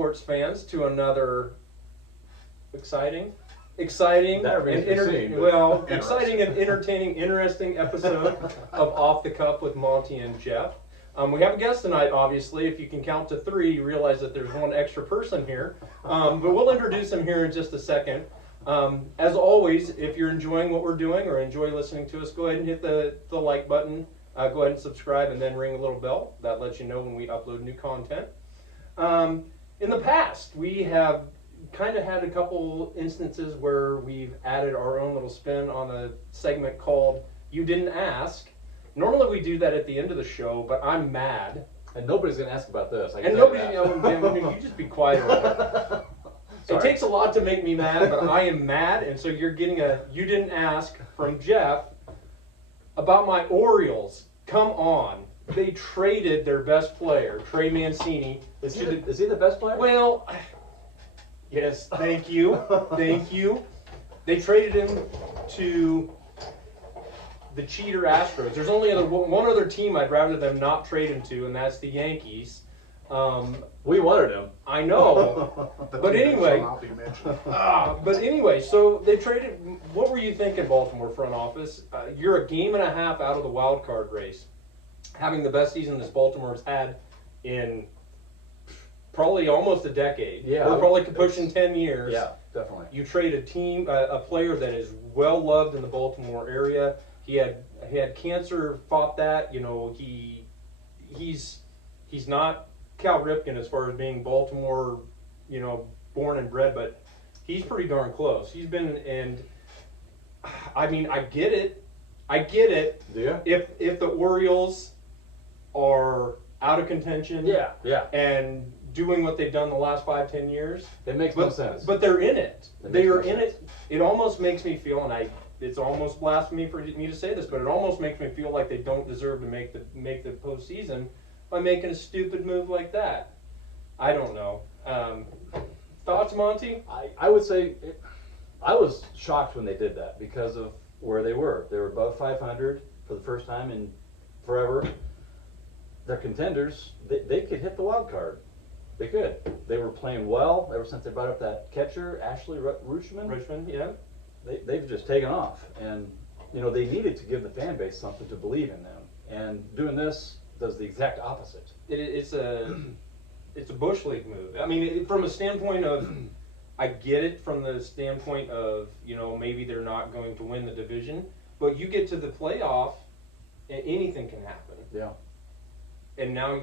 sports fans, to another exciting That and remains to be seen, but exciting and entertaining, interesting episode of Off the Cuff with Monte and Geoff. We have a guest tonight, obviously. If you can count to three, you realize that there's one extra person here. But we'll introduce him here in just a second. As always, if you're enjoying what we're doing or enjoy listening to us, go ahead and hit the like button. Go ahead and subscribe and then ring a little bell. That lets you know when we upload new content. In the past, we have kind of had a couple instances where we've added our own little spin on a segment called You Didn't Ask. Normally we do that at the end of the show, but I'm mad. And nobody's going to ask about this. And nobody, you just be quiet over there. It takes a lot to make me mad, but I am mad, and so you're getting a You Didn't Ask from Geoff about my Orioles. Come on. They traded their best player, Trey Mancini. Is he the best player? Well, yes, thank you. Thank you. They traded him to the cheater Astros. There's only one other team I'd rather them not trade him to, and that's the Yankees. We wanted him. I know. But anyway. But anyway, so they traded. What were you thinking, Baltimore front office? You're a game and a half out of the wild card race, having the best season this Baltimore's had in probably almost a decade. Yeah, we're probably pushing 10 years. Yeah, definitely. You trade a player that is well loved in the Baltimore area. He had cancer, fought that. You know, he's not Cal Ripken as far as being Baltimore, you know, born and bred, but he's pretty darn close. He's been, and I mean, I get it. Do you? If the Orioles are out of contention, yeah, and doing what they've done the last 5-10 years, it makes no sense. But they're in it. They are in sense. it. It almost makes me feel, and it's almost blasphemy for me to say this, but it almost makes me feel like they don't deserve to make the postseason by making a stupid move like that. I don't know. Thoughts, Monty? I would say I was shocked when they did that because of where they were. They were above 500 for the first time in forever. They're contenders. They could hit the wild card. They could. They were playing well ever since they brought up that catcher, Ashley Richmond. Yeah. They've just taken off. And, you know, they needed to give the fan base something to believe in them. And doing this does the exact opposite. It's a Bush League move. I mean, from a standpoint of, I get it from the standpoint of, you know, maybe they're not going to win the division, but you get to the playoff, and anything can happen. Yeah. And now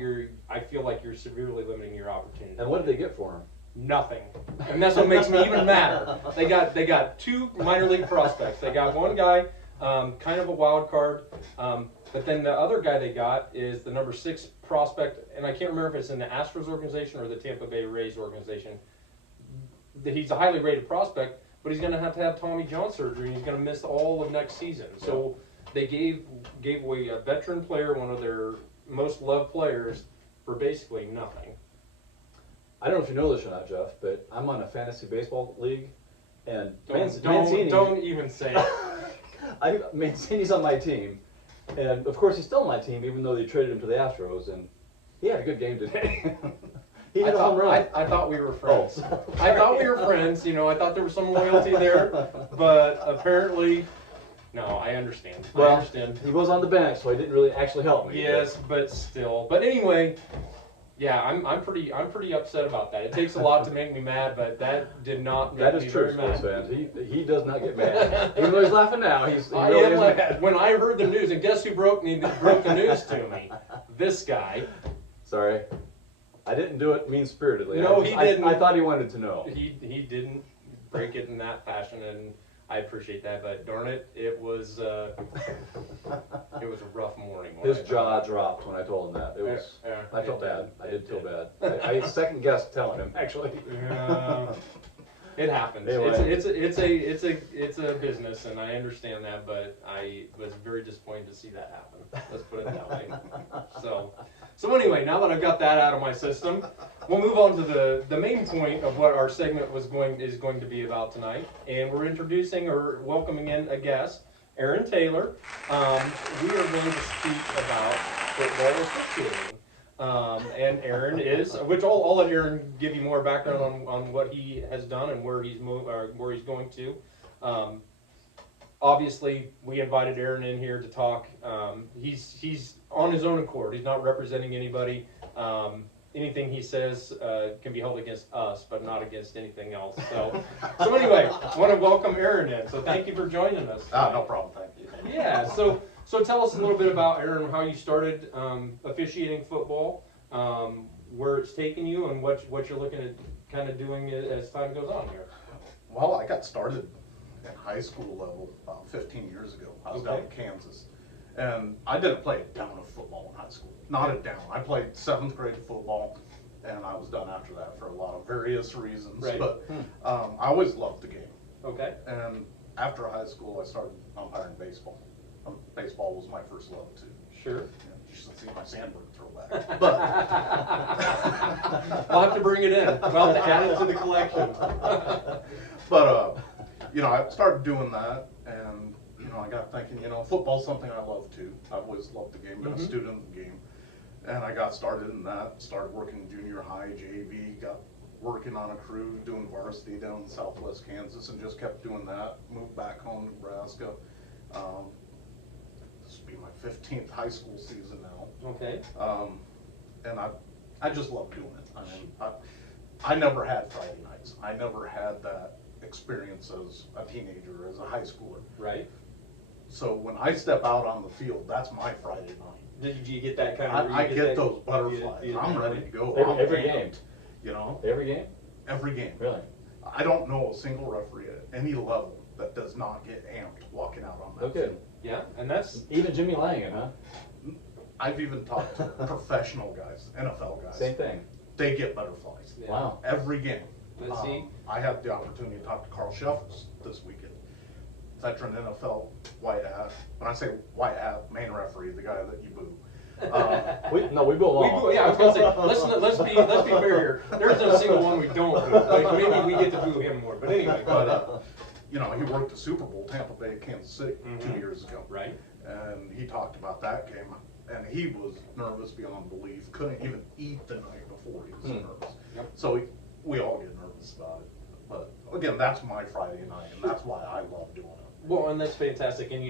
I feel like you're severely limiting your opportunity. And what did they get for him? Nothing. And that's what makes me even madder. They got two minor league prospects. They got one guy, kind of a wild card, but then the other guy they got is the number 6 prospect, and I can't remember if it's in the Astros organization or the Tampa Bay Rays organization. He's a highly rated prospect, but he's going to have Tommy John surgery, and he's going to miss all of next season. So they gave away a veteran player, one of their most loved players, for basically nothing. I don't know if you know this or not, Geoff, but I'm on a fantasy baseball league, and Don't even say it. Mancini's on my team, and of course he's still on my team, even though they traded him to the Astros, and he had a good game today. He hit a home run. I thought we were friends. Oh. I thought we were friends. You know, I thought there was some loyalty there, but apparently, no. I understand. Well, I understand. He was on the bench, so he didn't really actually help me. Yes, but still. But anyway, yeah, I'm pretty upset about that. It takes a lot to make me mad, but that did not make me very mad. That is true, sports fans. He does not get mad. Even though he's laughing now, he I really am is like, mad. when I heard the news, and guess who broke the news to me? This guy. Sorry. I didn't do it mean-spiritedly. No, he didn't. I thought he wanted to know. He didn't break it in that fashion, and I appreciate that. But darn it, it was a rough morning. His jaw dropped when I told him that. It was. Yeah, I felt bad. I did feel bad. I second guessed telling him actually. Yeah. It happens. Anyway. It's a business, and I understand that, but I was very disappointed to see that happen. Let's put it that way. So anyway, now that I've got that out of my system, we'll move on to the main point of what our segment is going to be about tonight, and we're introducing or welcoming in a guest, Aaron Taylor. We are going to speak about football officiating. And Aaron is, which I'll let Aaron give you more background on what he has done and where he's where he's going to. Obviously, we invited Aaron in here to talk. He's on his own accord. He's not representing anybody. Anything he says can be held against us, but not against anything else. So anyway, I want to welcome Aaron in. So thank you for joining us. No problem, thank you. Yeah. So tell us a little bit about Aaron, how you started officiating football, where it's taken you, and what you're looking at kind of doing as time goes on here. Well, I got started in high school level about 15 years ago. I was down in Kansas. And I didn't play a down of football in high school. Not a down. I played 7th grade football, and I was done after that for a lot of various reasons. Right. But I always loved the game. Okay. And after high school, I started umpiring baseball. Baseball was my first love, too. Sure. You should see my Sandberg throwback. But We'll have to bring it in. We'll have to add it to the collection. But I started doing that, and I got thinking, football's something I love too. I've always loved the game, been a student of the game, and I got started in that. Started working in junior high, JV, got working on a crew, doing varsity down in Southwest Kansas, and just kept doing that. Moved back home to Nebraska. This will be my 15th high school season now. Okay. And I just love doing it. I mean, I never had Friday nights. I never had that experience as a teenager, as a high schooler. Right. So when I step out on the field, that's my Friday night. Did you get that kind of? I get those butterflies. I'm ready to go. Every game. Every game. Really? I don't know a single referee at any level that does not get amped walking out on that Okay. field. Yeah, and that's Even Jimmy Langan, huh? I've even talked to professional guys, NFL guys. Same thing. They get butterflies. yeah. Wow. Every game. Let's see. I had the opportunity to talk to Carl Shuffles this weekend. Veteran NFL white hat. When I say white hat, main referee, the guy that you boo. We go along. Yeah, I was gonna say let's be fair here. There's no single one we don't boo. Like maybe we get to boo him more, but anyway. But he worked the Super Bowl, Tampa Bay, Kansas City, 2 years ago. Right. And he talked about that game, and he was nervous beyond belief. Couldn't even eat the night before. He was so nervous. Yep. So we all get nervous about it. But again, that's my Friday night, and that's why I love doing it. Well, and that's fantastic, and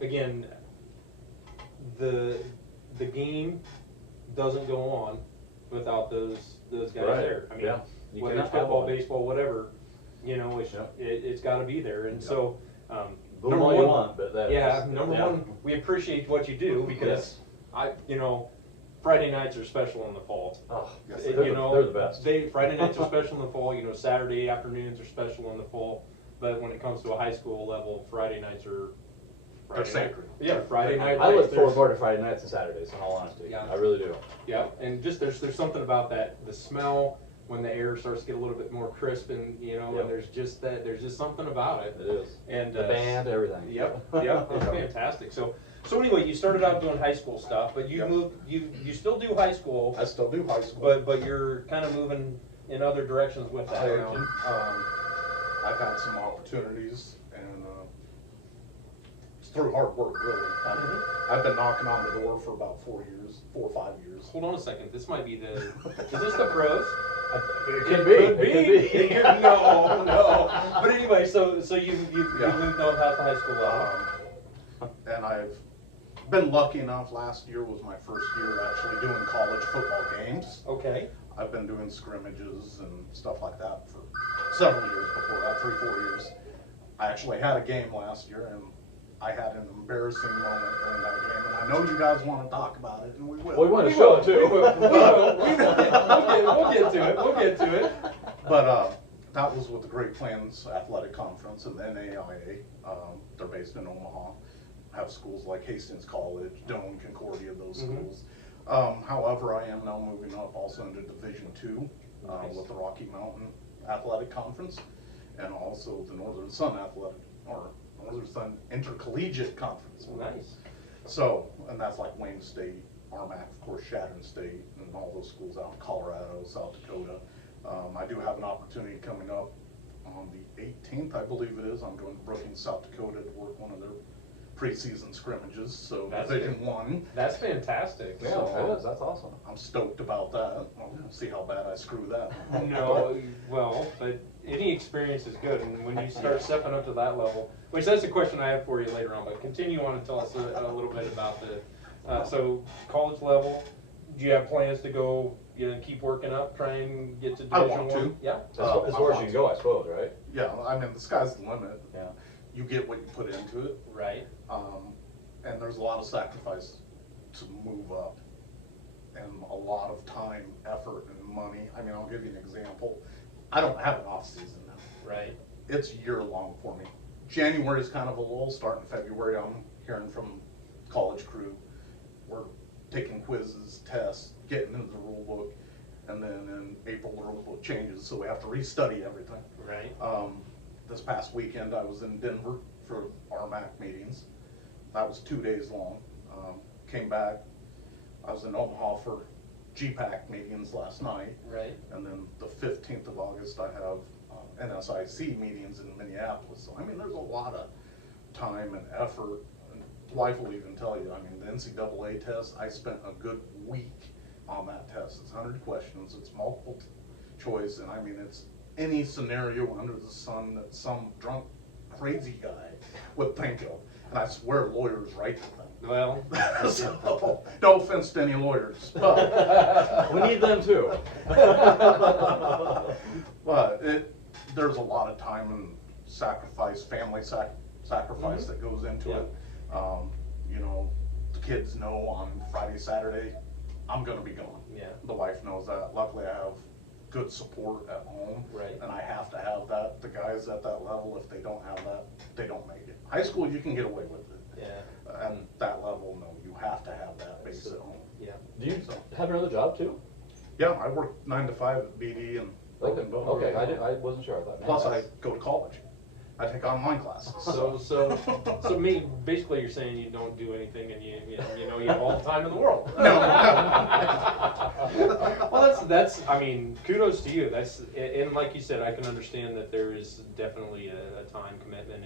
again, the game doesn't go on without those guys Right. there. I mean, Yeah. You whether it's cannot have football, one. baseball, whatever, it's got to be there. And so, Boo number all you one, want, but that is- number yeah. one, we appreciate what you do because Friday nights are special in the fall. Oh, Yes, they're, they're the best. Friday nights are special in the fall. Saturday afternoons are special in the fall. But when it comes to a high school level, Friday nights are They're sacred. Yeah, Friday night. I look lights, forward more to Friday nights and Saturdays, in all honesty. Yeah. I really do. Yeah, and just there's something about that, the smell when the air starts to get a little bit more crisp, and Yep. and there's just something about it. It is. And The band, everything. Yep, it's fantastic. So anyway, you started out doing high school stuff, but you Yep. moved. You still do high school, I still do high school. but you're kind of moving in other directions with that. I aren't you? am. I've had some opportunities, and it's through hard work, really. I've been knocking on the door for about 4 or 5 years. Hold on a second. This might be the. Is this the pros? It could be. It could be. No. But anyway, so you moved on past the high school level. And I've been lucky enough. Last year was my first year actually doing college football games. Okay. I've been doing scrimmages and stuff like that for several years before that, 3-4 years. I actually had a game last year, and I had an embarrassing moment during that game, and I know you guys want to talk about it, and we will. We want to show it too. We'll get to it. But that was with the Great Plains Athletic Conference and the NAIA. They're based in Omaha. Have schools like Hastings College, Doane, Concordia, those schools. However, I am now moving up also into Division II with the Rocky Mountain Athletic Conference, and also the Northern Sun Northern Sun Intercollegiate Conference. Nice. So, and that's like Wayne State, Armac, of course, Chadron State, and all those schools out in Colorado, South Dakota. I do have an opportunity coming up on the 18th, I believe it is. I'm going to Brookings, South Dakota to work one of their preseason scrimmages, so That's Division good. One. That's fantastic. Yeah, So- that is, that's awesome. I'm stoked about that. We'll see how bad I screw that. No, well, but any experience is good, and when you start stepping up to that level, which that's a question I have for you later on, but continue on and tell us a little bit about so college level, do you have plans to go, keep working up, try and get to I Division want to. One? Yeah? As far as you can go, I suppose, right? Yeah, I mean, the sky's the limit. Yeah. You get what you put into it, Right, and there's a lot of sacrifice to move up, and a lot of time, effort, and money. I mean, I'll give you an example. I don't have an off season now. right, It's year long for me. January is kind of a lull. Starting February, I'm hearing from college crew. We're taking quizzes, tests, getting into the rule book, and then in April the rule book changes, so we have to restudy everything. right, This past weekend, I was in Denver for our MAC meetings. That was 2 days long. Came back. I was in Omaha for GPAC meetings last night. right. And then the 15th of August, I have NSIC meetings in Minneapolis. So, I mean, there's a lot of time and effort. And wife will even tell you, I mean, the NCAA test, I spent a good week on that test. It's 100 questions, it's multiple choice, and I mean, it's any scenario under the sun that some drunk, crazy guy would think of. And I swear lawyers write the thing. Well, So, no offense to any lawyers, but We need them too. but there's a lot of time and sacrifice, family sacrifice that goes into it. You know, the kids know on Friday, Saturday, I'm gonna be gone. yeah, The wife knows that. Luckily, I have good support at home. Right. And I have to have that. The guys at that level, if they don't have that, they don't make it. High school, you can get away with it. yeah, And that level, no, you have to have that base at home. yeah. Do you have another job too? Yeah, I work 9 to 5 at BD and Okay, okay, I wasn't sure, I thought. man, plus I that's- go to college. I take online classes. So me, basically you're saying you don't do anything and you have all the time in the world. No. Well, that's, I mean, kudos to you. And like you said, I can understand that there is definitely a time commitment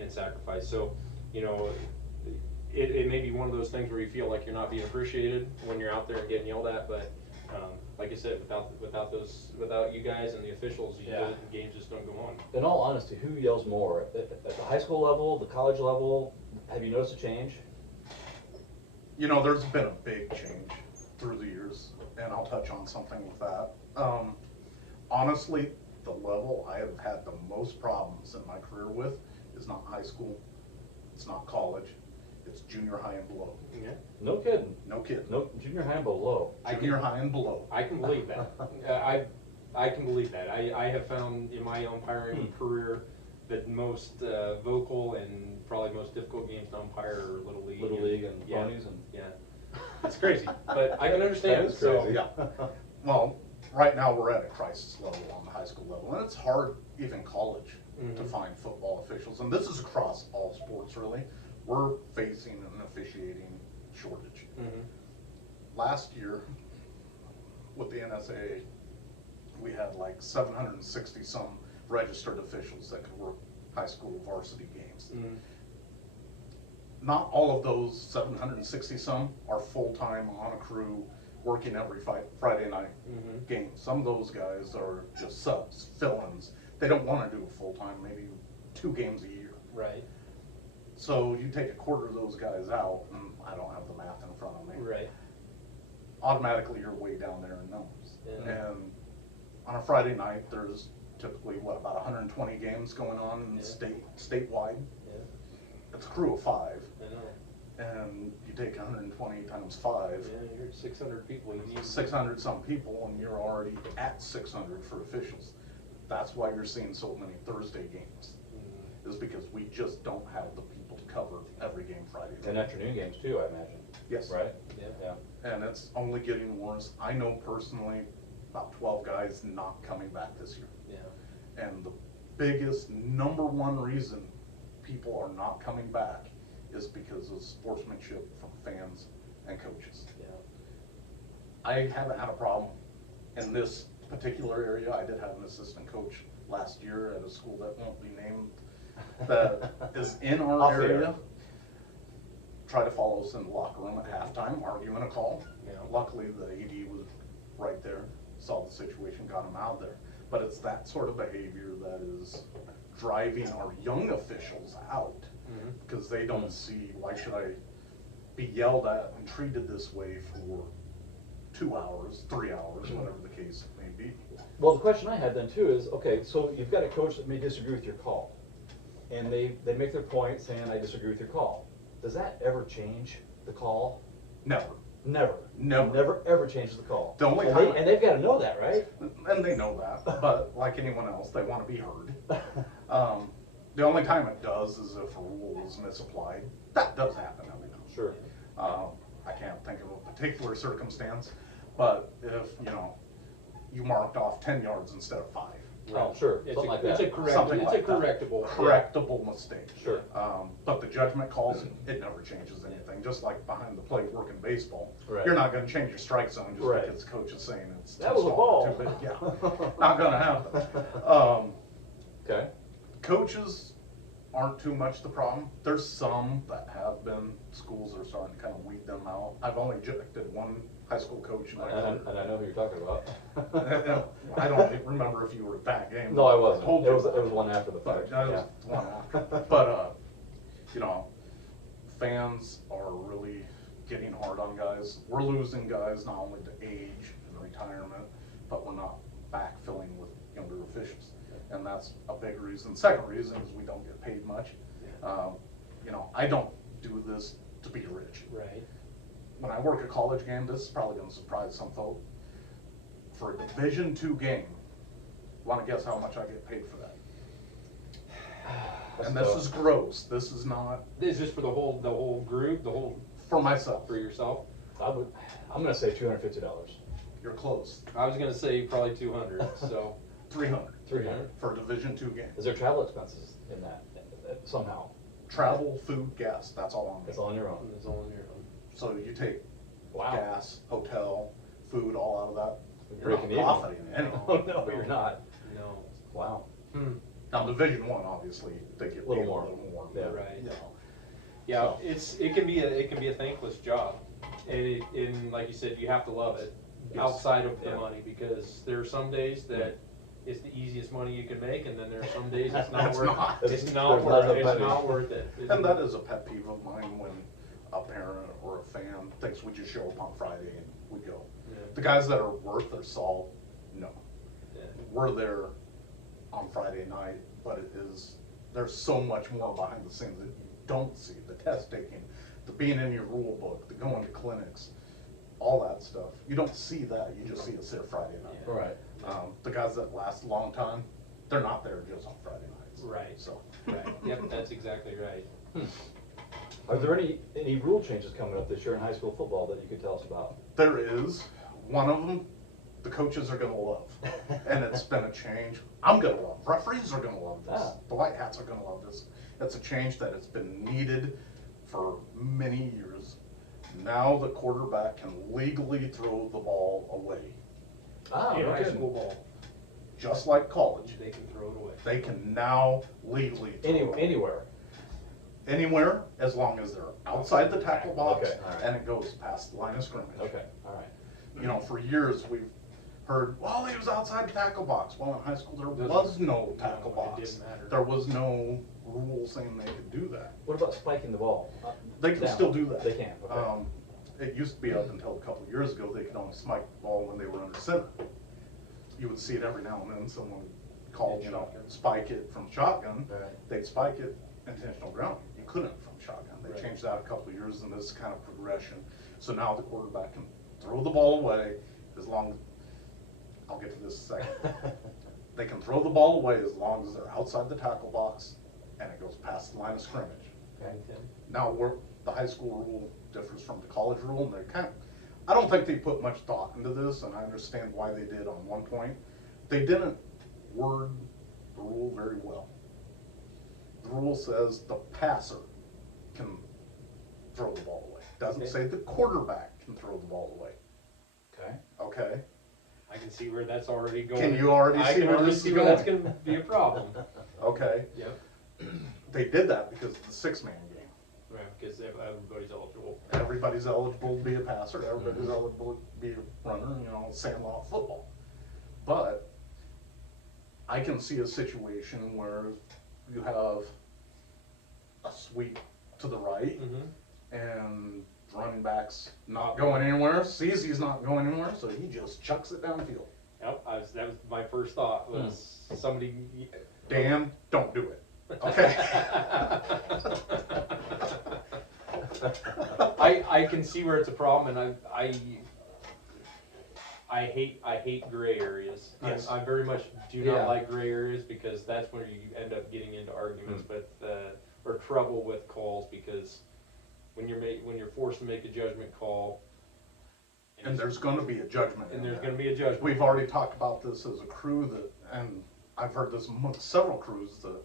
and sacrifice. So, it may be one of those things where you feel like you're not being appreciated when you're out there and getting yelled at, but, like I said, without you guys and the officials, Yeah. the games just don't go on. In all honesty, who yells more? At the high school level, the college level? Have you noticed a change? There's been a big change through the years, and I'll touch on something with that. Honestly, the level I have had the most problems in my career with is not high school, it's not college, it's junior high and below. Yeah. No kidding. No kidding. No, junior high and below. Junior high and below. I can believe that. I can believe that. I have found in my umpiring career that most vocal and probably most difficult games to umpire are Little League. Little League and yeah, ponies and. yeah. It's crazy, but I can understand. That is So, crazy. Yeah. Well, right now we're at a crisis level on the high school level, and it's hard, even college, to find football officials. And this is across all sports, really. We're facing an officiating shortage. Mhm. Last year, with the NSAA, we had like 760 some registered officials that could work high school varsity games. Mhm. Not all of those 760 some are full-time on a crew working every Friday night Mhm. game. Some of those guys are just subs, fill-ins. They don't want to do a full-time, maybe 2 games a year. Right. So you take a quarter of those guys out, and I don't have the math in front of me. Right. Automatically, you're way down there in numbers. Yeah. And on a Friday night, there's typically, about 120 games going on in the statewide. Yeah. It's a crew of 5. I know. And you take 120 times 5, Yeah, you're 600 people. You need 600 some people, and you're already at 600 for officials. That's why you're seeing so many Thursday games, is because we just don't have the people to cover every game Friday night. And afternoon games too, I imagine. Yes. Right? Yeah. Yeah. And it's only getting worse. I know personally about 12 guys not coming back this year. Yeah. And the biggest, number one reason people are not coming back is because of sportsmanship from fans and coaches. Yeah. I haven't had a problem in this particular area. I did have an assistant coach last year at a school that won't be named that is in our Off area. air. try to follow us in the locker room at halftime, arguing a call. Yeah. Luckily, the AD was right there, saw the situation, got him out of there. But it's that sort of behavior that is driving our young officials out, because they don't see, why should I be yelled at and treated this way for 2 hours, 3 hours, whatever the case may be. Well, the question I had then too is, okay, so you've got a coach that may disagree with your call, and they make their point saying, I disagree with your call. Does that ever change the call? Never. Never. Never. Never ever changes the call. The only and, time and they've got to know that, right? And they know that, but like anyone else, they want to be heard. The only time it does is if a rule is misapplied. That does happen every now and then. Sure. I can't think of a particular circumstance, but if, you marked off 10 yards instead of 5. Oh, sure. It's Something a, like it's that. a correct, Something it's like a that. correctable. Correctable mistake. Sure. But the judgment calls, it never changes anything, just like behind the plate working baseball. Right. You're not gonna change your strike zone just Right. because coach is saying it's too That was a small or ball. too big. Yeah, not gonna happen. Okay. Coaches aren't too much the problem. There's some that have been, schools are starting to kind of weed them out. I've only ejected one high school coach in my career. And I know who you're talking about. I don't even remember if you were at that game. No, I wasn't. told It you. was one after the fact. But that was the one after. But, fans are really getting hard on guys. We're losing guys not only to age and retirement, but we're not backfilling with younger officials. And that's a big reason. Second reason is we don't get paid much. I don't do this to be rich. Right. When I work a college game, this is probably gonna surprise some folk. For a Division II game, wanna guess how much I get paid for that? And this is gross, this is not Is this for the whole group, for myself. for yourself? I'm gonna say $250. You're close, I was gonna say probably 200, so. 300 $300. for a Division II game. Is there travel expenses in that somehow? Travel, food, gas, that's all on me. It's all on your own. It's all in your own. So you take Wow. gas, hotel, food, all out of that. You're You're breaking not even. profiting anyway. Oh, no, you're not. No. Wow. Now, Division I, obviously, they get paid Little a more. little more. Yeah. Right. You know. Yeah, So- it can be a thankless job, and like you said, you have to love it Yes. outside of the Yeah. money, because there are some days that it's the easiest money you can make, and then there are some days it's not It's worth not. it. It's not There's worth not it. enough It's money. not worth it. And that is a pet peeve of mine when a parent or a fan thinks we just show up on Friday and we go. Yeah. The guys that are worth their salt, no. Yeah. We're there on Friday night, but there's so much more behind the scenes that you don't see. The test taking, the being in your rule book, the going to clinics, all that stuff. You don't see that, you just see us there Friday night. Yeah. Right. The guys that last a long time, they're not there just on Friday nights. Right. So, Right. Yep, that's exactly right. Are there any rule changes coming up this year in high school football that you could tell us about? there is, one of them, the coaches are gonna love, and it's been a change. I'm gonna love, referees are gonna love this, Ah. the white hats are gonna love this. It's a change that has been needed for many years. Now the quarterback can legally throw the ball away, Ah, In no high kidding. school ball, just like college. they can throw it away. They can now legally throw it away. Anywhere. Anywhere, as long as they're outside the tackle box, Okay, all right. and it goes past the line of scrimmage. Okay, all right. For years, we've heard, well, he was outside the tackle box. Well, in high school, there Doesn't- was no tackle it box. didn't matter. There was no rule saying they could do that. What about spiking the ball? They can Down. still do that. They can, okay. It used to be up until a couple of years ago, they could only spike the ball when they were under center. You would see it every now and then, someone would call, Shotgun. spike it from shotgun. Right. They'd spike it intentional ground. You couldn't from shotgun. They Right. changed that a couple of years in this kind of progression. So now the quarterback can throw the ball away as long as, I'll get to this in a second. They can throw the ball away as long as they're outside the tackle box and it goes past the line of scrimmage. Okay. Now, the high school rule differs from the college rule, and they're I don't think they put much thought into this, and I understand why they did on one point. They didn't word the rule very well. The rule says the passer can throw the ball away. Doesn't Okay. say the quarterback can throw the ball away, Okay. okay? I can see where that's already going. Can you already I see can where already this see is where that's going? gonna be a problem. Okay, Yep. they did that because of the six-man game. Yeah, because everybody's eligible. Everybody's eligible to be a passer, everybody's eligible to be a runner, you know, sandlot football. But I can see a situation where you have a sweep to the right and running back's not going anywhere, sees he's not going anywhere, so he just chucks it downfield. Yep, that was my first thought was somebody. Dan, don't do it. Okay. I can see where it's a problem, and I hate gray areas. Yes. I very much do Yeah. not like gray areas because that's where you end up getting into arguments or trouble with calls, because when you're forced to make a judgment call, And there's gonna be a judgment. and in there's that. going to be a judgment. We've already talked about this as a crew and I've heard this amongst several crews, that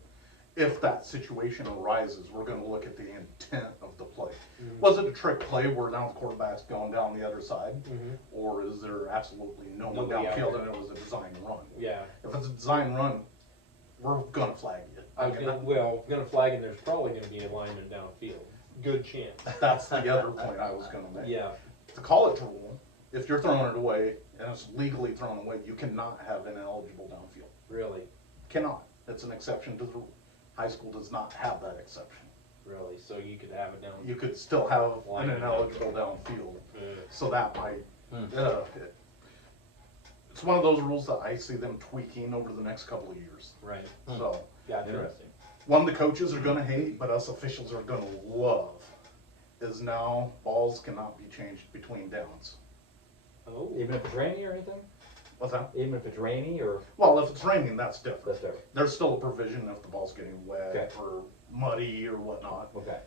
if that situation arises, we're gonna look at the intent of the play. Was it a trick play where now the quarterback's going down the other side? Or is there absolutely no one Nobody out downfield there. and it was a design run? Yeah. If it's a design run, we're gonna flag you. I was gonna flag, and there's probably gonna be a lineman downfield. Good chance. That's the other point I was gonna make. Yeah. The college rule, if you're throwing it away and it's legally thrown away, you cannot have ineligible downfield. Really, Cannot. It's an exception to the rule. High school does not have that exception. really. So you could have it down. You could still have an Lineman ineligible downfield, Mm. so that might, it's one of those rules that I see them tweaking over the next couple of years. Right. So, Gotcha. Interesting. one the coaches are gonna hate, but us officials are gonna love, is now balls cannot be changed between downs. Oh. Even if it's rainy or anything? What's that? Even if it's rainy or, Well, if it's raining, that's different. that's different. There's still a provision if the ball's getting wet Okay. or muddy or whatnot. Okay.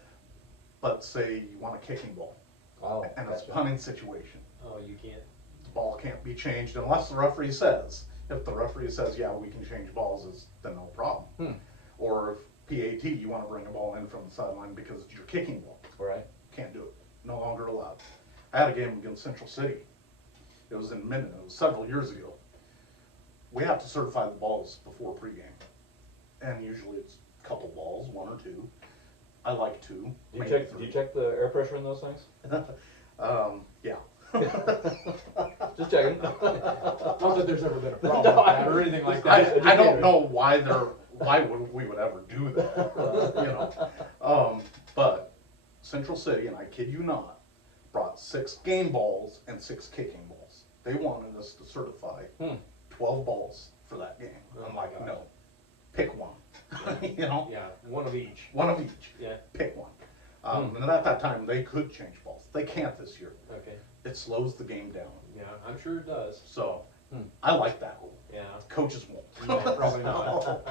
But say you want a kicking ball Oh, and it's a gotcha. punting situation, Oh, you can't. the ball can't be changed unless the referee says. If the referee says, yeah, we can change balls, it's then no problem. Or if PAT, you want to bring a ball in from the sideline because it's your kicking ball, Right. can't do it. No longer allowed. I had a game against Central City. It was in Minden. It was several years ago. We have to certify the balls before pregame, and usually it's a couple balls, one or two. I like two. Do you maybe check, do three. you check the air pressure in those things? Yeah. Just checking. Not that there's ever been a problem with that or anything like that. I don't know why we would ever do that, you know. But Central City, and I kid you not, brought 6 game balls and 6 kicking balls. They wanted us to certify 12 balls for that game. I'm Oh, like, gosh. no, pick one, you know, Yeah, one of each. one of each, Yeah. pick one. And at that time, they could change balls. They can't this year. Okay. It slows the game down. Yeah, I'm sure it does. So, I like that rule. Yeah. Coaches won't. No, probably not.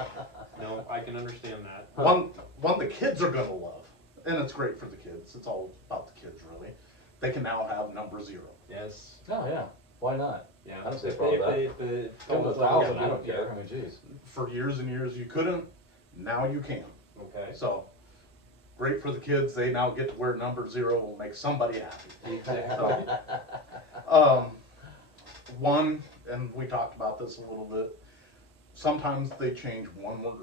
No, I can understand that. One the kids are gonna love, and it's great for the kids. It's all about the kids, really. They can now have number 0. Yes. Oh, yeah. Why not? Yeah. I don't see a If problem with if that. the Give them fellas a let thousand, them I do don't it, care. I mean, geez. For years and years, you couldn't. Now you can. Okay. So, great for the kids. They now get to wear number 0. Will make somebody happy. Exactly. One, and we talked about this a little bit. Sometimes they change one word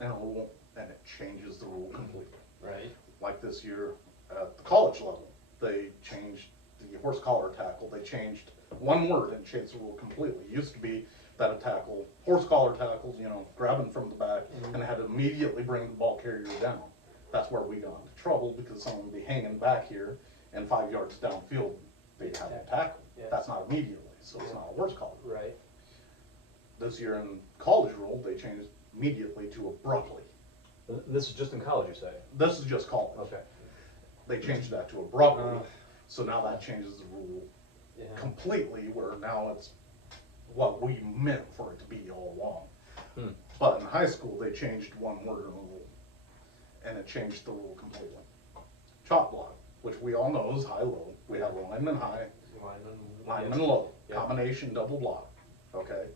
in a rule, and it changes the rule completely. Right. Like this year at the college level, they changed the horse collar tackle. They changed one word and changed the rule completely. It used to be that a tackle, horse collar tackles, you know, grabbing from the back and had to immediately bring the ball carrier down. That's where we got into trouble because someone would be hanging back here and 5 yards downfield, they'd have a tackle. Yes. That's not immediately, so it's not a horse collar. Right. This year in college rule, they changed immediately to abruptly. This is just in college, you say? This is just college. Okay. They changed that to abruptly, so now that changes the rule Yeah. completely, where now it's what we meant for it to be all along. Hmm. But in high school, they changed one word in the rule, and it changed the rule completely. Chop block, which we all know is high-low. We have lineman high, lineman low, Yep. combination double block, okay?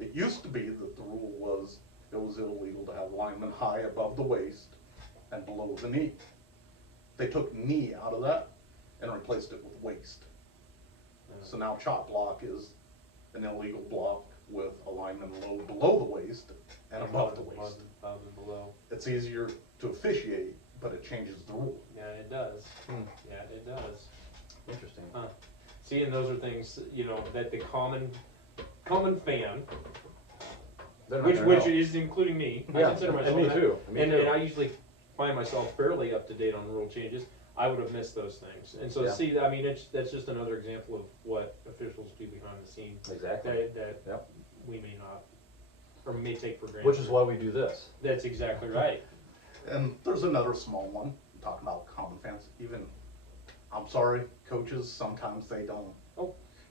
It used to be that the rule was, it was illegal to have lineman high above the waist and below the knee. They took knee out of that and replaced it with waist. So now chop block is an illegal block with a lineman low below the waist and above the waist. Above and below. It's easier to officiate but it changes the rule. Yeah, it does. Hmm. Yeah, it does. Interesting. See, and those are things, that the common fan, They're not which gonna know. is including me. I Yeah, consider and myself me that. too, me And too. I usually find myself fairly up to date on rule changes. I would have missed those things. And so, Yeah. see, I mean, that's just another example of what officials do behind the scenes Exactly. that Yep. we may not, or may take for granted. Which is why we do this. That's exactly right. And there's another small one, talking about common fans, even, I'm sorry, coaches, sometimes they don't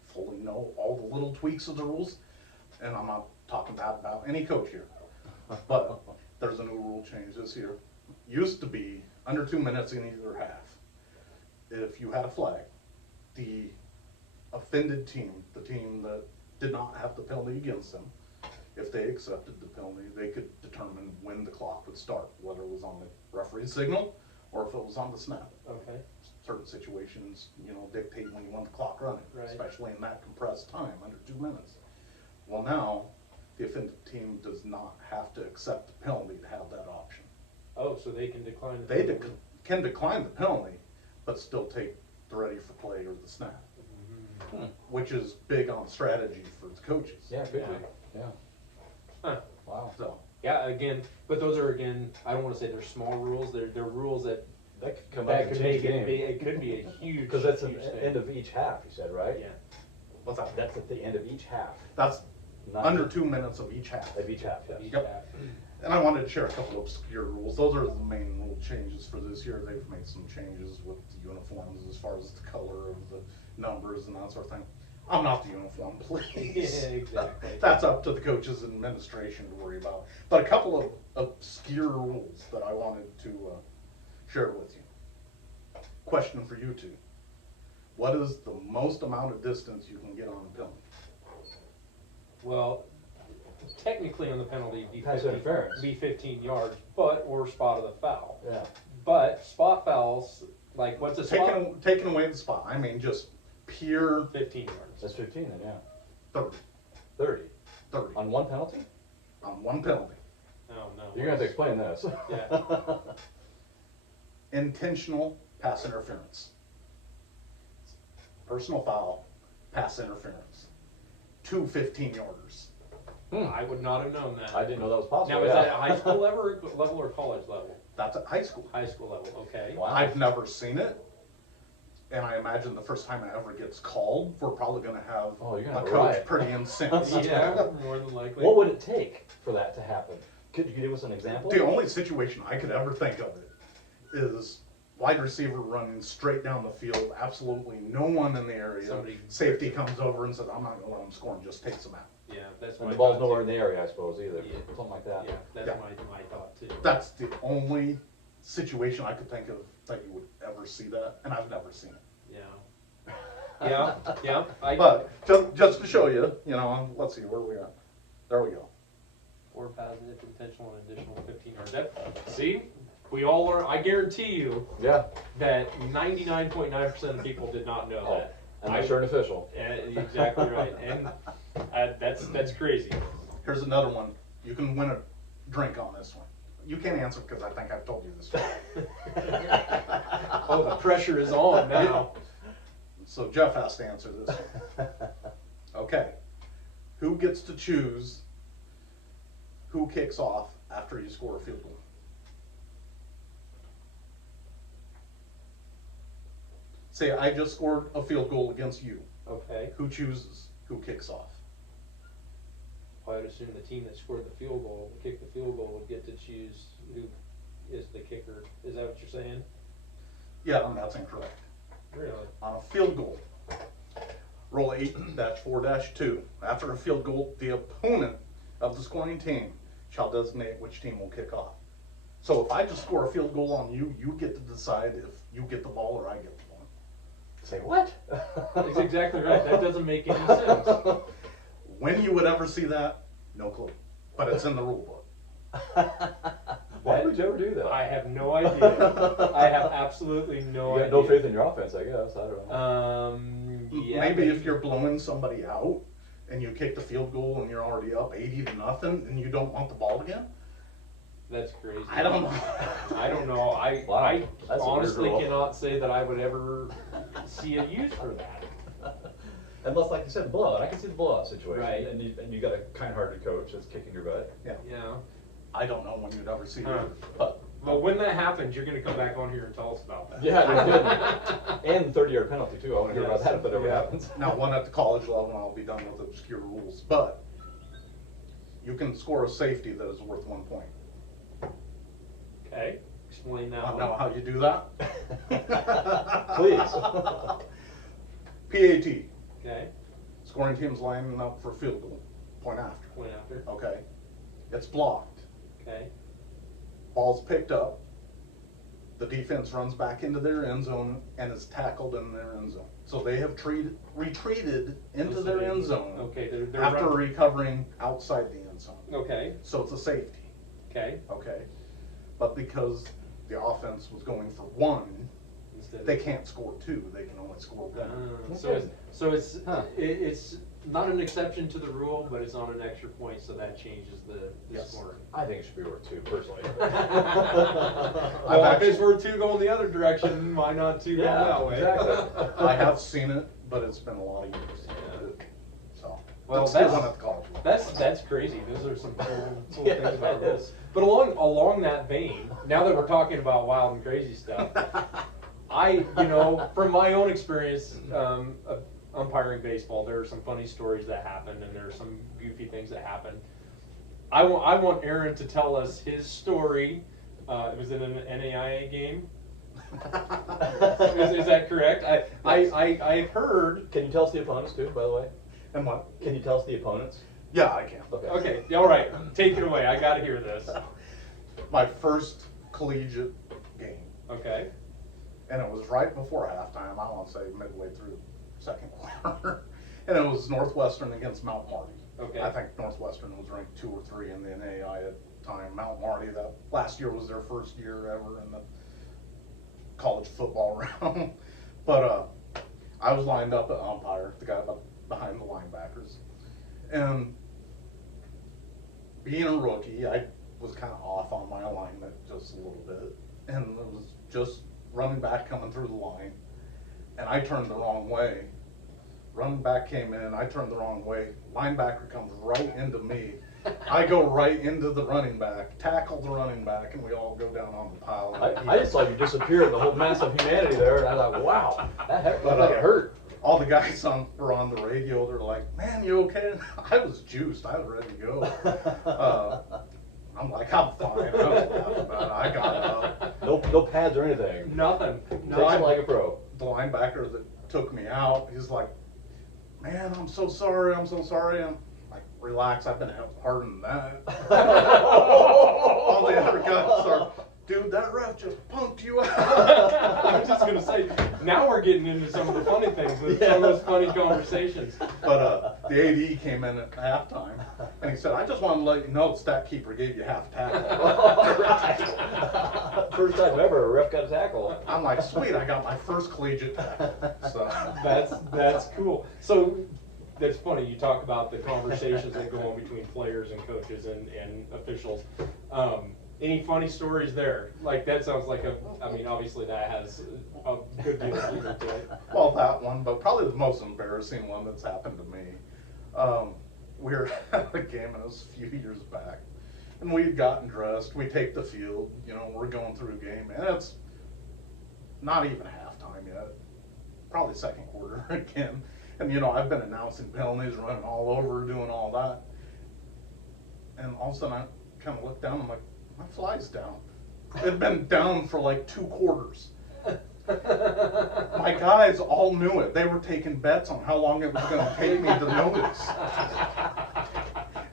fully know all the little tweaks of the rules, and I'm not talking bad about any coach here. But there's a new rule change this year. Used to be under 2 minutes in either half. If you had a flag, the offended team, the team that did not have the penalty against them, if they accepted the penalty, they could determine when the clock would start, whether it was on the referee's signal or if it was on the snap. Okay. Certain situations, dictate when you want the clock running, Right. especially in that compressed time, under 2 minutes. Well, now, the offended team does not have to accept the penalty to have that option. Oh, so they can decline. They can decline the penalty, but still take the ready for play or the snap, which is big on strategy for the coaches. Yeah, could Yeah. be. Yeah. Huh. Wow. So, Yeah, again, but those are, again, I don't wanna say they're small rules, they're rules that That could come up that and could change make the it be, game. it could be a huge, Because that's at huge the thing. end of each half, you said, right? Yeah. what's that? That's at the end of each half. That's Not under just- 2 minutes of each half. Of each half, yes. Each Yep. half. And I wanted to share a couple obscure rules. Those are the main rule changes for this year. They've made some changes with the uniforms as far as the color of the numbers and that sort of thing. I'm not the uniform police. Yeah, exactly. That's up to the coaches and administration to worry about. But a couple of obscure rules that I wanted to share with you. Question for you two. What is the most amount of distance you can get on a penalty? Well, technically on the penalty, Pass interference. be 15 yards, or spot of the foul. Yeah. But spot fouls, like what's a spot? Taking away the spot. I mean, just pure 15 yards. That's 15 then, yeah. 30. 30. 30 On one penalty? on one penalty. Oh, no. You're gonna have to explain this. Yeah. Intentional pass interference. Personal foul, pass interference. 2 15-yarders. I would not have known that. I didn't know that was possible. Now, is yeah. that at high school level or college level? That's at high school. High school level, okay. Wow. I've never seen it. And I imagine the first time it ever gets called, we're probably going to have Oh, you're gonna a have a coach riot. pretty incensed. Yeah, more than likely. What would it take for that to happen? Could you give us an example? The only situation I could ever think of it is wide receiver running straight down the field, absolutely no one in the area. Somebody- Safety comes over and says, I'm not going to let him score, and just takes him out. Yeah, that's And my the ball's thought, nowhere too. in the area, I suppose, either. Yeah. Something like that. Yeah, that's Yeah. my thought too. That's the only situation I could think of that you would ever see that, and I've never seen it. Yeah. Yeah. But just to show you, let's see, where are we at? There we go. Or positive, intentional, and additional 15 yards. See, we all learn. I guarantee you Yeah. that 99.9% of people did not know that. Unless you're an official. Exactly right, and that's crazy. Here's another one. You can win a drink on this one. You can't answer because I think I've told you this one. Oh, the pressure is on now. So Jeff has to answer this one. Okay. Who gets to choose who kicks off after you score a field goal? Say I just scored a field goal against you. Okay. Who chooses who kicks off? Well, I'd assume the team that scored the field goal, kicked the field goal, would get to choose who is the kicker. Is that what you're saying? Yeah, and that's incorrect. Really? On a field goal, roll 8-4-2. After a field goal, the opponent of the scoring team shall designate which team will kick off. So if I just score a field goal on you, you get to decide if you get the ball or I get the ball. Say what? That's exactly right. That doesn't make any sense. When you would ever see that, no clue. But it's in the rule book. Why would you ever do that? I have no idea. I have absolutely no You idea. have no faith in your offense, I guess. I don't know. Yeah, Maybe if you're blowing somebody out and you kick the field goal and you're already up 80-0 and you don't want the ball again. That's crazy. I don't know. I don't know. I Wow, I that's a weird honestly rule. cannot say that I would ever see a use for that. Unless, like you said, blowout. I can see the blowout situation. Right. And you got a kind-hearted coach that's kicking your butt. Yeah. Yeah. I don't know when you'd ever see Huh. it, but Well, when that happens, you're gonna come back on here and tell us about that. Yeah, no kidding. And 30-yard penalty too. I want to hear about Yes. that if that ever Yeah. happens. now one at the college level, and I'll be done with obscure rules. But you can score a safety that is worth 1 point. Okay, explain that I one. know how you do that. Please. PAT, Okay, scoring teams lining up for field goal, point after. point after. Okay, it's blocked. Okay, Ball's picked up. The defense runs back into their end zone and is tackled in their end zone. So they have retreated into So their they- end zone Okay, they're after run- recovering outside the end zone. Okay, So it's a safety. okay. Okay, but because the offense was going for 1, Instead they can't score 2. They can only score 1. So it's Huh. it's not an exception to the rule, but it's on an extra point, so that changes the Yes. scoring. I think it should be worth 2, personally. Well, if it's worth 2 going the other direction, why not 2 Yeah, going that way? exactly. I have seen it, but it's been a lot of years. So, Well, it's still that's- one at the college level. That's crazy. Those are some cool Yeah, things about that rules. is. But along that vein, now that we're talking about wild and crazy stuff, from my own experience of umpiring baseball, there are some funny stories that happen, and there are some goofy things that happen. I want Aaron to tell us his story. Was it an NAIA game? Is that correct? I've heard. Can you tell us the opponents too, by the way? And what? Can you tell us the opponents? Yeah, I can. Okay, all right, take it away. I got to hear this. My first collegiate game, Okay. and it was right before halftime. I want to say midway through second quarter, and it was Northwestern against Mount Marty. Okay. I think Northwestern was ranked 2 or 3 in the NAI at the time. Mount Marty, that last year was their first year ever in the college football round. But I was lined up at umpire, the guy behind the linebackers, and being a rookie, I was kind of off on my alignment just a little bit, and it was just running back coming through the line, and I turned the wrong way. Running back came in, I turned the wrong way. Linebacker comes right into me. I go right into the running back, tackle the running back, and we all go down on the pile. I just saw you disappear in the whole mass of humanity there, and I thought, wow, that But, like it hurt. All the guys were on the radio. They're like, "Man, you okay?" I was juiced. I was ready to go. I'm like, "I'm fine." I was laughing about it. I got up. No pads or anything. Nothing. Takes it like a pro. The linebacker that took me out, he's like, "Man, I'm so sorry. I'm so sorry." I'm like, "Relax. I've been harder than that." All the other guys are, "Dude, that ref just punked you out." I was just gonna say, now we're getting into some of the funny things, some of those funny conversations. But the AD came in at halftime, and he said, "I just want to let you know the stat keeper gave you half tackle." Right. First time ever a ref got a tackle. I'm like, "Sweet, I got my first collegiate tackle." So That's cool. So that's funny. You talk about the conversations that go on between players and coaches and officials. Any funny stories there? Like that sounds like obviously that has a good deal of humor to it. well, that one, but probably the most embarrassing one that's happened to me. We were at a game, and it was a few years back, and we had gotten dressed. We take the field, we're going through a game, and it's not even halftime yet, probably second quarter again. And I've been announcing penalties, running all over, doing all that, and all of a sudden I kind of look down. I'm like, my fly's down. It had been down for like 2 quarters. My guys all knew it. They were taking bets on how long it was going to take me to notice.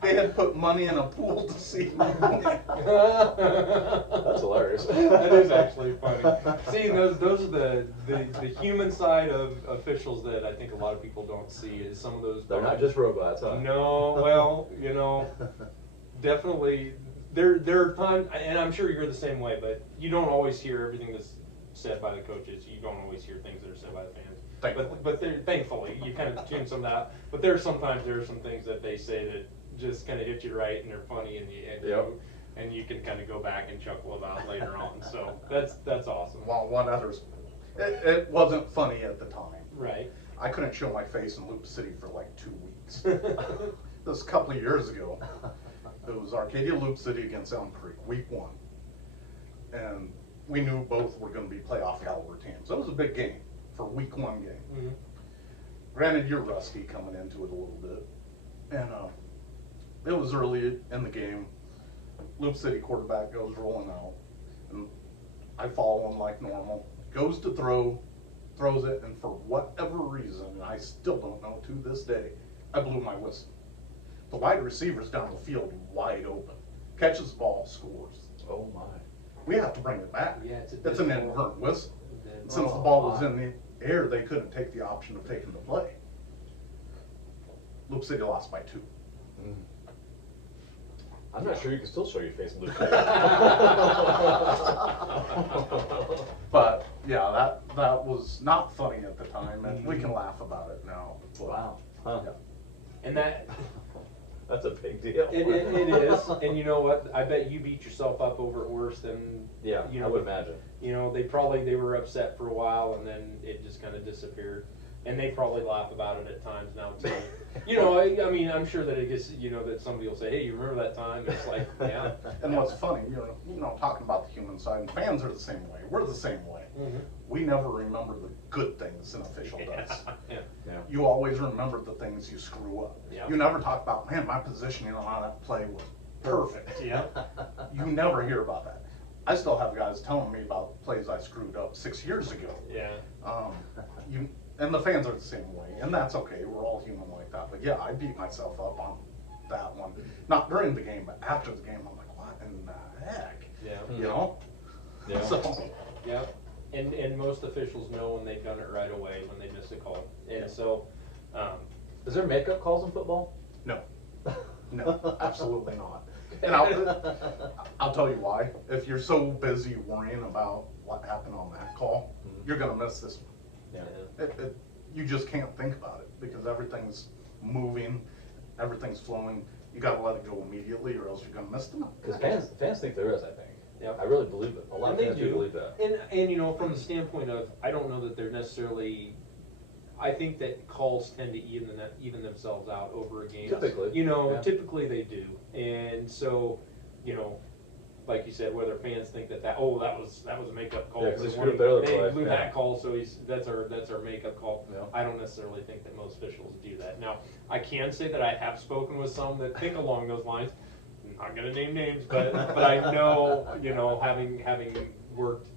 They had put money in a pool to see me win. That's hilarious. That is actually funny. See, those are the human side of officials that I think a lot of people don't see. Is some of those. They're not just robots, huh? No, well, definitely. There are times, and I'm sure you're the same way, but you don't always hear everything that's said by the coaches. You don't always hear things that are said by the fans. Thankfully. But thankfully, you kind of tune some of that out. But there are some things that they say that just kind of hit you right, and they're funny, and Yep. and you can kind of go back and chuckle about later on. So that's awesome. Well, one other's, it wasn't funny at the time. Right. I couldn't show my face in Loop City for like 2 weeks. This was a couple of years ago. It was Arcadia Loop City against Elm Creek, week 1. And we knew both were going to be playoff caliber teams. That was a big game for week 1 game. Mm-hmm. Granted, you're rusty coming into it a little bit. And it was early in the game. Loop City quarterback goes rolling out. And I follow him like normal. Goes to throws it, and for whatever reason, and I still don't know to this day, I blew my whistle. The wide receiver's down the field wide open. Catches the ball, scores. Oh my. We have to bring it back. Yeah, it's an inadvertent whistle. And since the ball was in the air, they couldn't take the option of taking the play. Loop City lost by 2. Mm. I'm not sure you can still show your face in Luke. But yeah, that was not funny at the time, and we can laugh about it now. But, Wow. Huh. yeah. And that That's a big deal. it is. And you know what? I bet you beat yourself up over it worse than Yeah, you know. I would imagine. You know, they were upset for a while, and then it just kind of disappeared. And they probably laugh about it at times now too. You know, I mean, I'm sure that it gets, you know, that somebody will say, "Hey, you remember that time?" It's like, yeah. And what's funny, you know, talking about the human side, and fans are the same way. We're the same way. Mm-hmm. We never remember the good things an official does. Yeah. Yeah. You always remember the things you screw up. Yeah. You never talk about, man, my positioning on that play was perfect. Yeah. You never hear about that. I still have guys telling me about plays I screwed up 6 years ago. Yeah. And the fans are the same way, and that's okay. We're all human like that. But yeah, I beat myself up on that one. Not during the game, but after the game. I'm like, what in the heck? Yeah. You know? Yeah. So, Yeah. And most officials know when they've done it right away when they miss a call. And Yeah. so, Is there makeup calls in football? no. No, absolutely not. And I'll tell you why. If you're so busy worrying about what happened on that call, you're going to miss this one. Yeah. You just can't think about it because everything's moving, everything's flowing. You got to let it go immediately, or else you're going to miss them. Because fans think there is, I think. Yep. I really believe it. A lot And of they fans do do. believe that. And you know, from the standpoint of, I don't know that they're necessarily. I think that calls tend to even themselves out over a game. Typically, you know, yeah. typically they do, and so, you know, like you said, whether fans think that was a makeup call. Yeah, 'cause they They screwed up the other play, blew yeah. that call, so that's our makeup call. Yeah. I don't necessarily think that most officials do that. Now, I can say that I have spoken with some that think along those lines. I'm not gonna name names, but I know, you know, having worked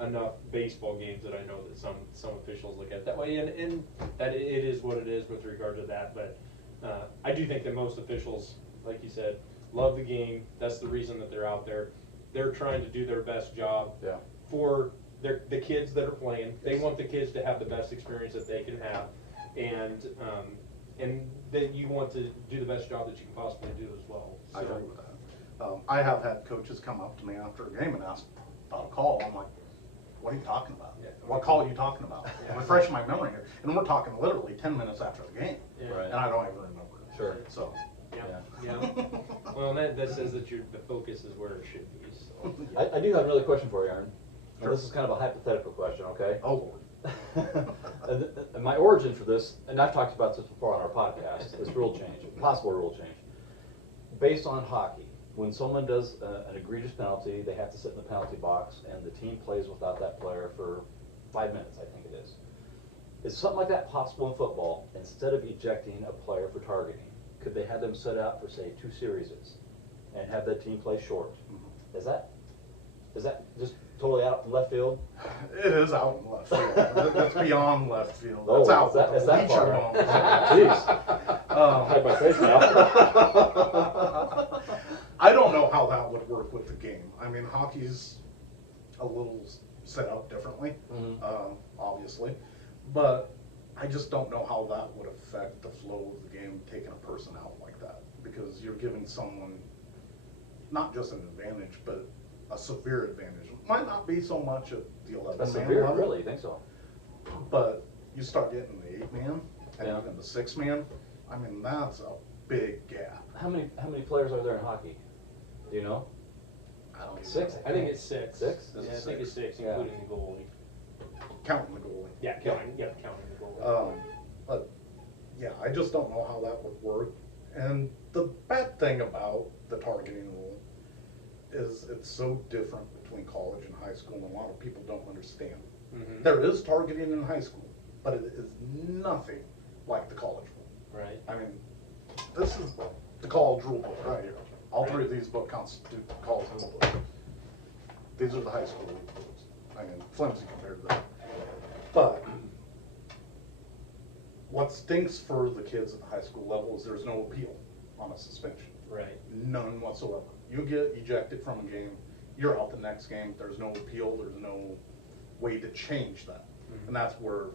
enough baseball games that I know that some officials look at it that way, and that it is what it is with regard to that. But I do think that most officials, like you said, love the game. That's the reason that they're out there. They're trying to do their best job Yeah. for the kids that are playing. They want the kids to have the best experience that they can have, and that you want to do the best job that you can possibly do as well. I agree with that. I have had coaches come up to me after a game and ask about a call. I'm like, what are you talking about? Yeah. What call are you talking about? Yeah. Refresh my memory here. And we're talking literally 10 minutes after the game. Yeah. Right. And I don't even remember it. Sure. So, Yeah. Well, that says that the focus is where it should be. So. I do have another question for you, Aaron. Now, this is kind of a hypothetical question, okay? oh Lord. And my origin for this, and I've talked about this before on our podcast, this rule change, possible rule change. Based on hockey, when someone does an egregious penalty, they have to sit in the penalty box, and the team plays without that player for 5 minutes, I think it is. Is something like that possible in football? Instead of ejecting a player for targeting, could they have them set out for, say, 2 series and have that team play short? Is that just totally out in left field? It is out in left field. That's beyond left field. Oh, That's out is that- with is the that bleacher far? bones. Jeez. I had my face now. I don't know how that would work with the game. I mean, hockey's a little set up differently, obviously, but I just don't know how that would affect the flow of the game, taking a person out like that, because you're giving someone not just an advantage, but a severe advantage. Might not be so much at the 11-man That's severe, level, really, you think so? but you start getting the 8-man and Yeah. even the 6-man. I mean, that's a big gap. How many players are there in hockey? Do you know? I don't even Six? know. I think it's 6. Six? Yeah, I Is it think it's 6, Yeah. including the goalie. Counting the goalie. Yeah, counting the goalie. But yeah, I just don't know how that would work. And the bad thing about the targeting rule is it's so different between college and high school, and a lot of people don't understand. Mhm. There is targeting in high school, but it is nothing like the college rule. Right. I mean, this is the college rule book right here. All three of these books constitute the college rule book. These are the high school rule books. I mean, flimsy compared to that. But what stinks for the kids at the high school level is there's no appeal on a suspension. Right. None whatsoever. You get ejected from a game, you're out the next game. There's no appeal. There's no way to change that. And that's where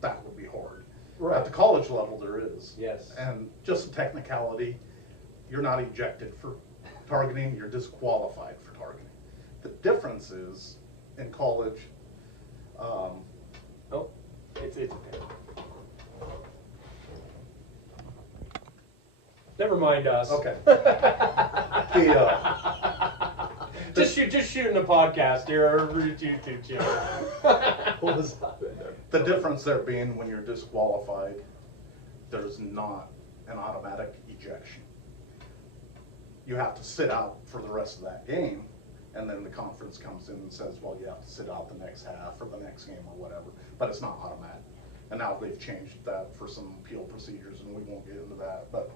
that would be hard. Right. At the college level, there is. Yes. And just a technicality, you're not ejected for targeting, you're disqualified for targeting. The difference is, in college, Oh, it's okay. Never mind us. okay. Just shooting a podcast here, or a YouTube channel. What was that? The difference there being when you're disqualified, there's not an automatic ejection. You have to sit out for the rest of that game, and then the conference comes in and says, well, you have to sit out the next half or the next game or whatever, but it's not automatic. And now they've changed that for some appeal procedures, and we won't get into that, but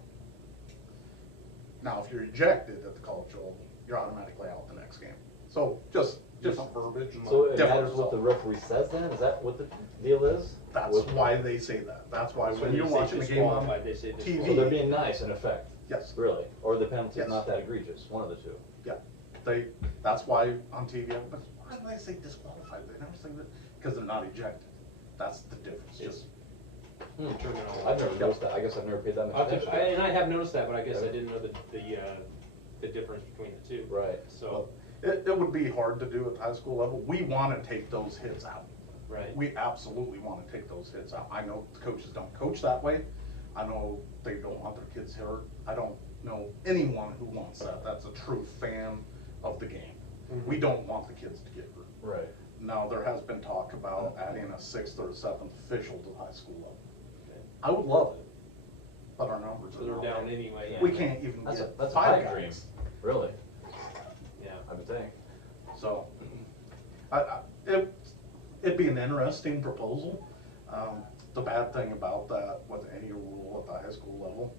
now if you're ejected at the college level, you're automatically out the next game. So just different verbiage. So it different matters what the result. referee says then? Is that what the deal is? That's What- why they say that. That's why So when they you're say watching the game on disqualified, they say So TV, they're being nice in effect, yes, really? Or the penalty's Yes. not that egregious, one of the two. yeah, that's why on TV, everybody's, why do they say disqualified? They never say that, because they're not ejected. That's the difference, just, Terminology. I've never noticed that. I guess I've never paid that much attention. And I have noticed that, but I guess I didn't know the difference between the two. Right. So, it would be hard to do at the high school level. We want to take those hits out. right. We absolutely want to take those hits out. I know the coaches don't coach that way. I know they don't want their kids hurt. I don't know anyone who wants that. That's a true fan of the game. We don't want the kids to get hurt. Right. Now, there has been talk about adding a 6th or 7th official to the high school level. Okay. I would love it, but our numbers So are they're not down there. anyway. Yeah. We can't even That's get a 5 pipe dream, guys. really, Yeah. I would think. So, it'd be an interesting proposal. The bad thing about that, with any rule at the high school level,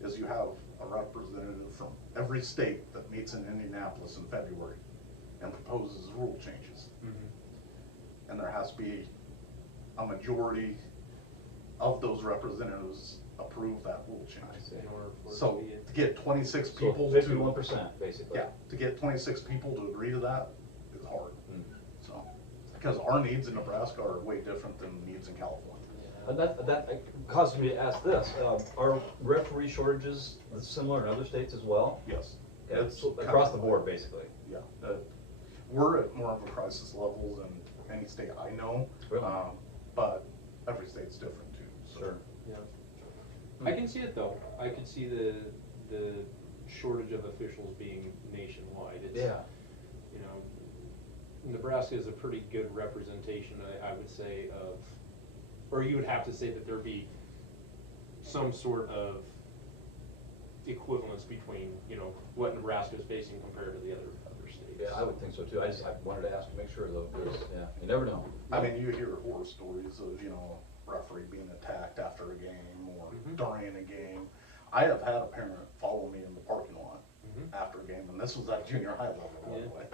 is you have a representative from every state that meets in Indianapolis in February and proposes rule changes. And there has to be a majority of those representatives approve that rule change. In order for it to So be to get 26 So people to. 51%, basically. Yeah, to get 26 people to agree to that is hard. Mm. So, because our needs in Nebraska are way different than the needs in California. And that causes me to ask this, are referee shortages similar in other states as well? Yes. Yeah, It's so kind across of the like- board, basically. Yeah. We're at more of a crisis level than any state I know. Really? But every state's different too. So. Sure. Yeah. I can see it though. I could see the shortage of officials being nationwide. It's, Yeah. you know, Nebraska is a pretty good representation, I would say, of, or you would have to say that there be some sort of equivalence between, you know, what Nebraska is facing compared to the other states. Yeah, I would think so too. I wanted to ask to make sure though, because, yeah, you never know. I mean, you hear horror stories of, you know, referee being attacked after a game or during a game. I have had a parent follow me in the parking lot after a game, and this was at junior high level, by the way,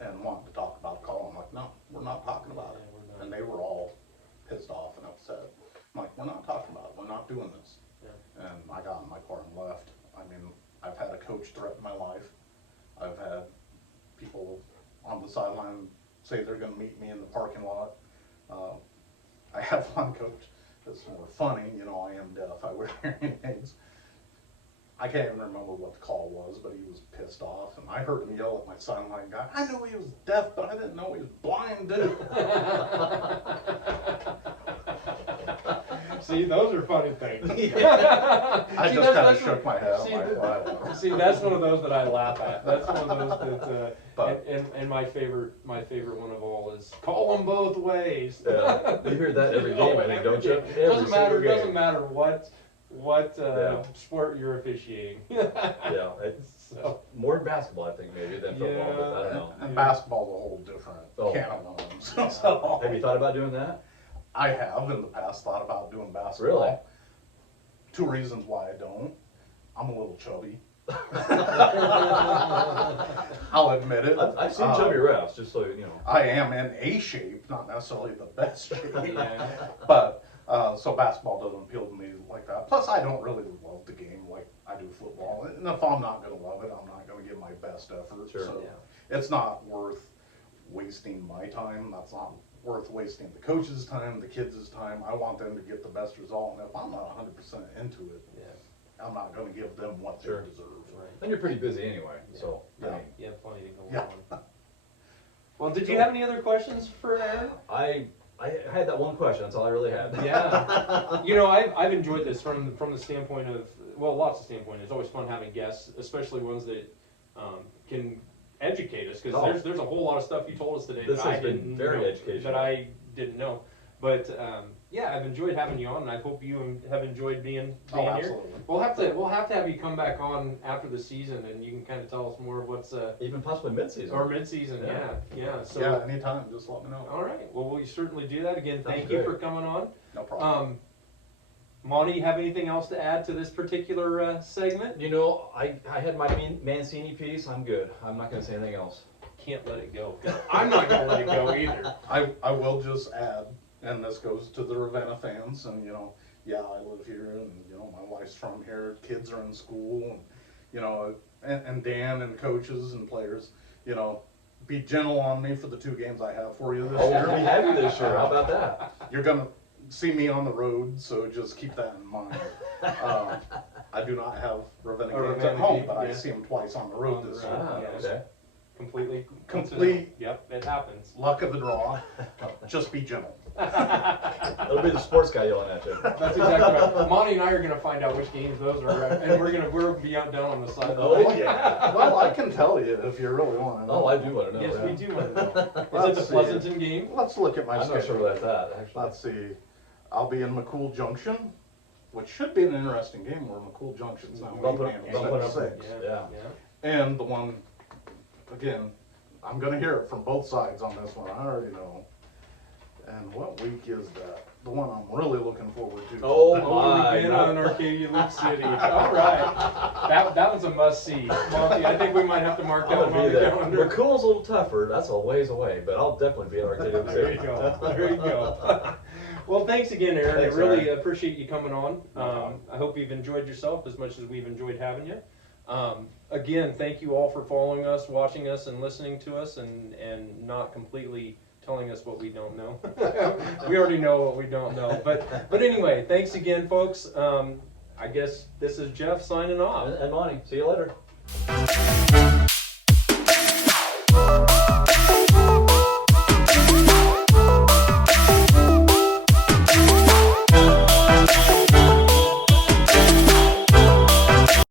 and wanted to talk about a call. I'm like, no, we're not talking about it. Yeah, we're not. And they were all pissed off and upset. I'm like, we're not talking about it. We're not doing this. Yeah. And I got in my car and left. I mean, I've had a coach threaten my life. I've had people on the sideline say they're gonna meet me in the parking lot. I have one coach that's more funny, you know, I am deaf, I wear hearing aids. I can't even remember what the call was, but he was pissed off, and I heard him yell at my sideline guy, I knew he was deaf, but I didn't know he was blind, dude. See, those are funny things. I See, just that's- kind of that's shook what- my head. see, I'm like, wow. See, that's one of those that I laugh at. That's one of those that, But- and my favorite one of all is call them both ways. Yeah, you hear that every game, I think, don't you? Every game. Every Doesn't matter. single game. Doesn't matter what Yeah. sport you're officiating. Yeah, it's So. more in basketball, I think, maybe, than football, but I don't know. And basketball's a whole different Oh. can of worms. So, Have you thought about doing that? I have in the past thought about doing basketball. Really? 2 reasons why I don't. I'm a little chubby. I'll admit it. I've seen chubby refs, just so you know. I am in A shape, not necessarily the best shape. Yeah. But, so basketball doesn't appeal to me like that. Plus, I don't really love the game like I do football. And if I'm not going to love it, I'm not going to give my best effort. Sure. So it's not worth wasting my time. That's not worth wasting the coach's time, the kids' time. I want them to get the best result. And if I'm not 100% into it, Yeah. I'm not going to give them what Sure. they deserve. Right. And you're pretty busy anyway, so, I Yeah. mean, Yeah, plenty to go Yeah. on. Well, did you have any other questions for Aaron? I had that one question, that's all I really had. Yeah. You know, I've enjoyed this from the standpoint of, well, lots of standpoint. It's always fun having guests, especially ones that can educate us, because Oh. there's a whole lot of stuff you told us today This that I has been didn't very know, educational. that I didn't know. But yeah, I've enjoyed having you on, and I hope you have enjoyed being Oh, here. absolutely. We'll have to have you come back on after the season, and you can kind of tell us more of what's Even possibly mid-season. or mid-season. Yeah. Yeah. So. Yeah, anytime, just let me know. All right. Well, we'll certainly do that again. Thank Sounds you great. for coming on. No problem. Monty, you have anything else to add to this particular segment? You know, I had my Mancini piece, I'm good. I'm not gonna say anything else. Can't let it go. I'm not gonna let it go either. I will just add, and this goes to the Ravenna fans, and you know, yeah, I live here, and you know, my wife's from here, kids are in school, and you know, and Dan and coaches and players, you know, be gentle on me for the 2 games I have for you this Oh, year. we have you this year, how about that? You're gonna see me on the road, so just keep that in mind. I do not have Ravenna A games at Ravenna home, game, but I yeah. see them twice on the road On the this road. year. Ah, Yes. okay. Completely. Complete. Yep, it happens. Luck of the draw. Just be gentle. It'll be the sports guy yelling at you. That's exactly right. Monty and I are gonna find out which games those are, and we'll be out down on the side. Oh, yeah. Well, I can tell you if you really want to know. Oh, I do wanna know. Yes, yeah. we do want to know. Is it Let's the see. Pleasanton game? Let's look at my I'm schedule. not sure where that's at, actually. Let's see. I'll be in McCool Junction, which should be an interesting game where McCool Junction's now Bumping 8 up- man bumping instead up. of 6. Yeah. And the one, again, I'm going to hear it from both sides on this one. I already know. And what week is that? The one I'm really looking forward to. Oh, Oh, my. weekend on Arcadia Luke City. All right, that was a must see. Monty, I think we might have to mark I'm that one gonna on be the there. calendar. McCool's a little tougher, that's a ways away, but I'll definitely be at Arcadia. There you go. There you go. Well, thanks again, Aaron. Thanks, I really Aaron. appreciate you coming on. No problem. I hope you've enjoyed yourself as much as we've enjoyed having you. Again, thank you all for following us, watching us, and listening to us, and not completely telling us what we don't know. We already know what we don't know. But anyway, thanks again, folks. I guess this is Jeff signing off. And Monty, see you later.